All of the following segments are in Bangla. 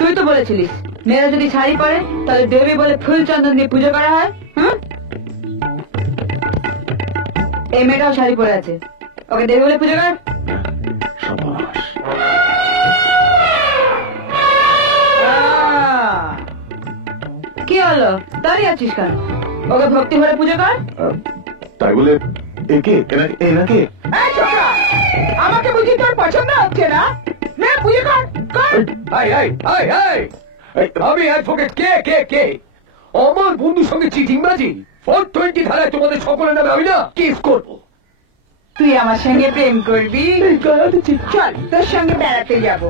তুই তো বলেছিলিস মেয়েরা যদি শাড়ি পরে তাহলে দেবী বলে ফুল চন্দন দিয়ে পুজো করা হয়। এই মেয়েটাও শাড়ি পরে আছে, ওকে দেবী বলে পুজো কর। কি হলো, দাঁড়িয়ে আছিস কেন? ওকে ভক্তি ভরে পুজো কর। তাই বলে একে এনাকে আমাকে বুঝি তোর পছন্দ হচ্ছে না? পুজো কর। আমি অ্যাডভোকেট কে কে কে আমার বন্ধুর সঙ্গে চিটিংবাজি 420 ধারায় তোমাদের সকলের নামে আমি না কেস করবো। তুই আমার সঙ্গে প্রেম করবি? চল তোর সঙ্গে বেড়াতে যাবো,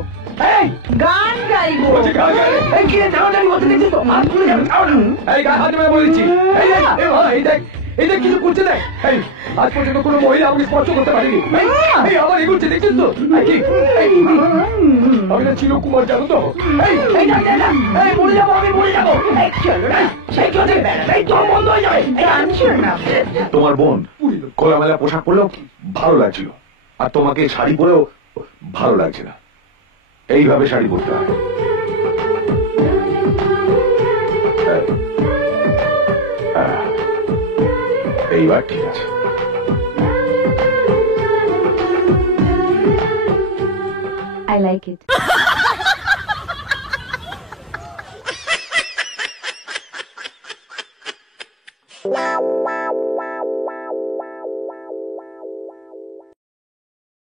গান গাইবো। এই দেখ কিছু করছে দেখ, আজ পর্যন্ত কোনো মহিলা আমাকে স্পর্শ করতে পারেনি। আমার এগুচ্ছে দেখছিস তো? আমি না ছিল কুমার, জানো তো? মরে যাবো, আমি মরে যাবো। তোমার বোন খোলামেলা পোশাক পরলেও ভালো লাগছিল, আর তোমাকে শাড়ি পরেও ভালো লাগছে না। এইভাবে শাড়ি পরতে হয়। এইবার ঠিক আছে। I like it.